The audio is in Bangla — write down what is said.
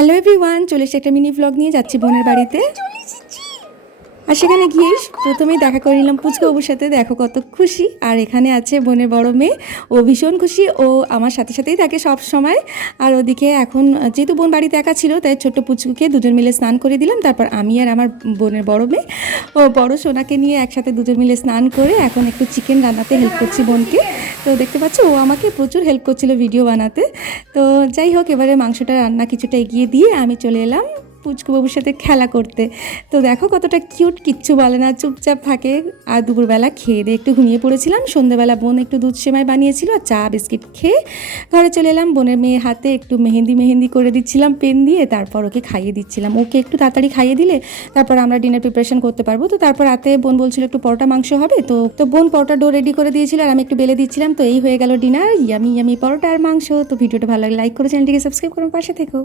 হ্যালো এভরিওয়ান, চলে এসে একটা মিনি ব্লগ নিয়ে যাচ্ছি বোনের বাড়িতে। আর সেখানে গিয়ে প্রথমেই দেখা করে নিলাম পুচকুবাবুর সাথে। দেখো কত খুশি। আর এখানে আছে বোনের বড় মেয়ে, ও ভীষণ খুশি। ও আমার সাথে সাথেই থাকে সব সময়। আর ওদিকে এখন যেহেতু বোন বাড়িতে একা ছিল, তাই ছোট্ট পুচকুকে দুজন মিলে স্নান করে দিলাম। তারপর আমি আর আমার বোনের বড় মেয়ে ও বড় সোনাকে নিয়ে একসাথে দুজন মিলে স্নান করে এখন একটু চিকেন রান্নাতে হেল্প করছি বোনকে। তো দেখতে পাচ্ছ, ও আমাকে প্রচুর হেল্প করছিল ভিডিও বানাতে। তো যাই হোক, এবারে মাংসটা রান্না কিছুটা এগিয়ে দিয়ে আমি চলে এলাম পুচকুবাবুর সাথে খেলা করতে। তো দেখো কতটা কিউট, কিচ্ছু বলে না, চুপচাপ থাকে। আর দুপুরবেলা খেয়ে দিয়ে একটু ঘুমিয়ে পড়েছিলাম। সন্ধ্যেবেলা বোন একটু দুধ সেমাই বানিয়েছিল আর চা বিস্কিট খেয়ে ঘরে চলে এলাম। বোনের মেয়ের হাতে একটু মেহেন্দি করে দিচ্ছিলাম পেন দিয়ে। তারপর ওকে খাইয়ে দিচ্ছিলাম। ওকে একটু তাড়াতাড়ি খাইয়ে দিলে তারপর আমরা ডিনার প্রিপারেশন করতে পারবো। তো তারপর রাতে বোন বলছিল একটু পরোটা মাংস হবে। তো বোন পরোটা ডো রেডি করে দিয়েছিল আর আমি একটু বেলে দিচ্ছিলাম। তো এই হয়ে গেল ডিনার, ইয়ামি ইয়ামি পরোটা আর মাংস। তো ভিডিওটা ভালো লাগে লাইক করে চ্যানেলটিকে সাবস্ক্রাইব করুন, পাশে থেকো।